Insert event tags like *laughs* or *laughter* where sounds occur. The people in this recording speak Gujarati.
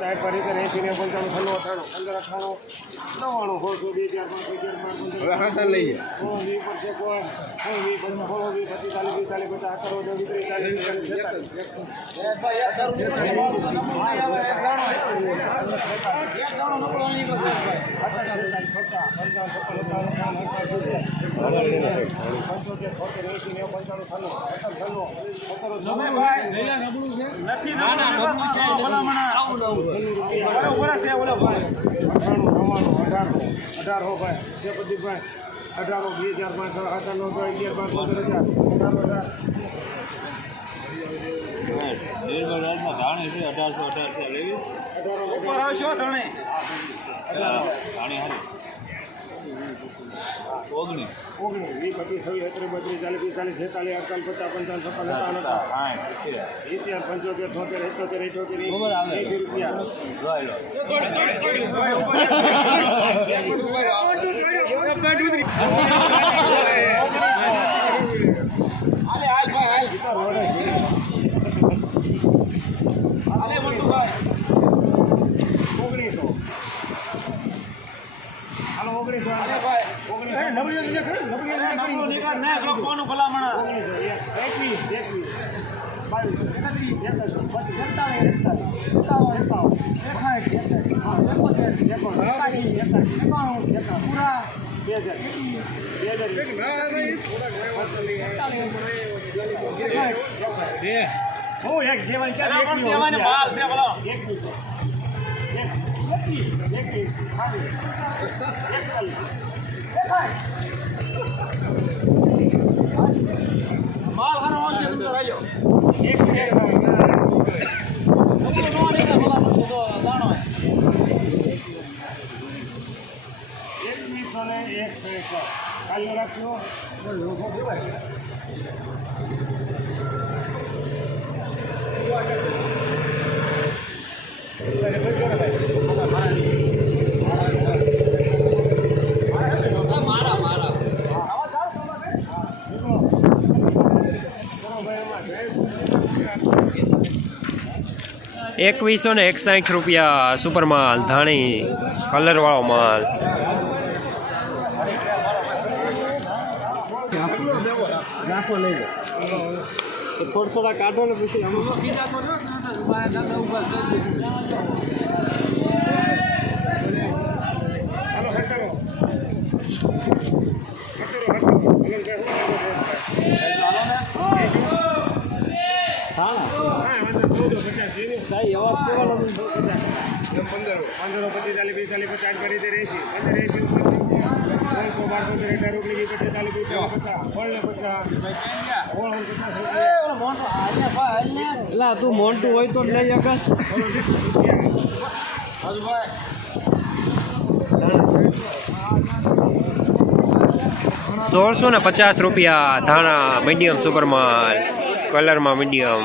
સાઠ પર રીતે એંસી ને પંચાણું છન્નું અઠાણું પંદર અઠાણું નવ્વાણું બે હજાર વીસ પર છે સોળ વીસ પંદર સોળ વીસ પચીસ ચાલીસ પિસ્તાલીસ પચાસ અઠાર ઓગણીસ ત્રીસ ચાલીસ પિસ્તાલીસ છેતાલીસ પંચોતેર છોતેર છે નેવું ભાઈ અઠાણું નવ્વાણું અઢારસો અઢારસો ભાઈ છે પ્રદીપભાઈ અઢારો બે હજાર પાંચ અઠારનો અગિયાર પાંચ પંદર હજાર અઢારો હજાર ધાણી છે અઢારસો અઢારસો લેવી અઢારો ધાણી હારી ઓગણીસ ઓગણીસ વીસ પચીસ છવ્વીસ બત્રીસ ચાલીસ પિસ્તાલીસ છેતાલીસ અડતાલીસ પચાસ પંચાવન છપ્પન સત્તાવન પંચોતેર છોતેર એકોતેર એંસી રૂપિયા. *laughs* *laughs* *laughs* હજાર હો એક એકવીસ બાવીસ એકતાલીસ એક એકવીસો ને એક કાલે રાખ્યો લોકો દેવાય એકવીસો ને એકસાઠ રૂપિયા સુપર માલ ધાણી, કલરવાળો માલ. રાખો લઈ લો થોડા થોડા કાઢો ને પછી હાલો હટાવો પંદરો પચીસ ચાલીસ પચાસ કરી દે એસી ત્રણસો બાર પંદર અઢાર પચાસ ચાલીસ પચાસ ઓળ ને પચાસ ઓળ પચાસ રૂપિયા એલા તું મોન્ટું હોય તો લઈ અકસ સોળસો ને પચાસ રૂપિયા ધાણા મીડિયમ સુપરમાલ કલરમાં મીડિયમ.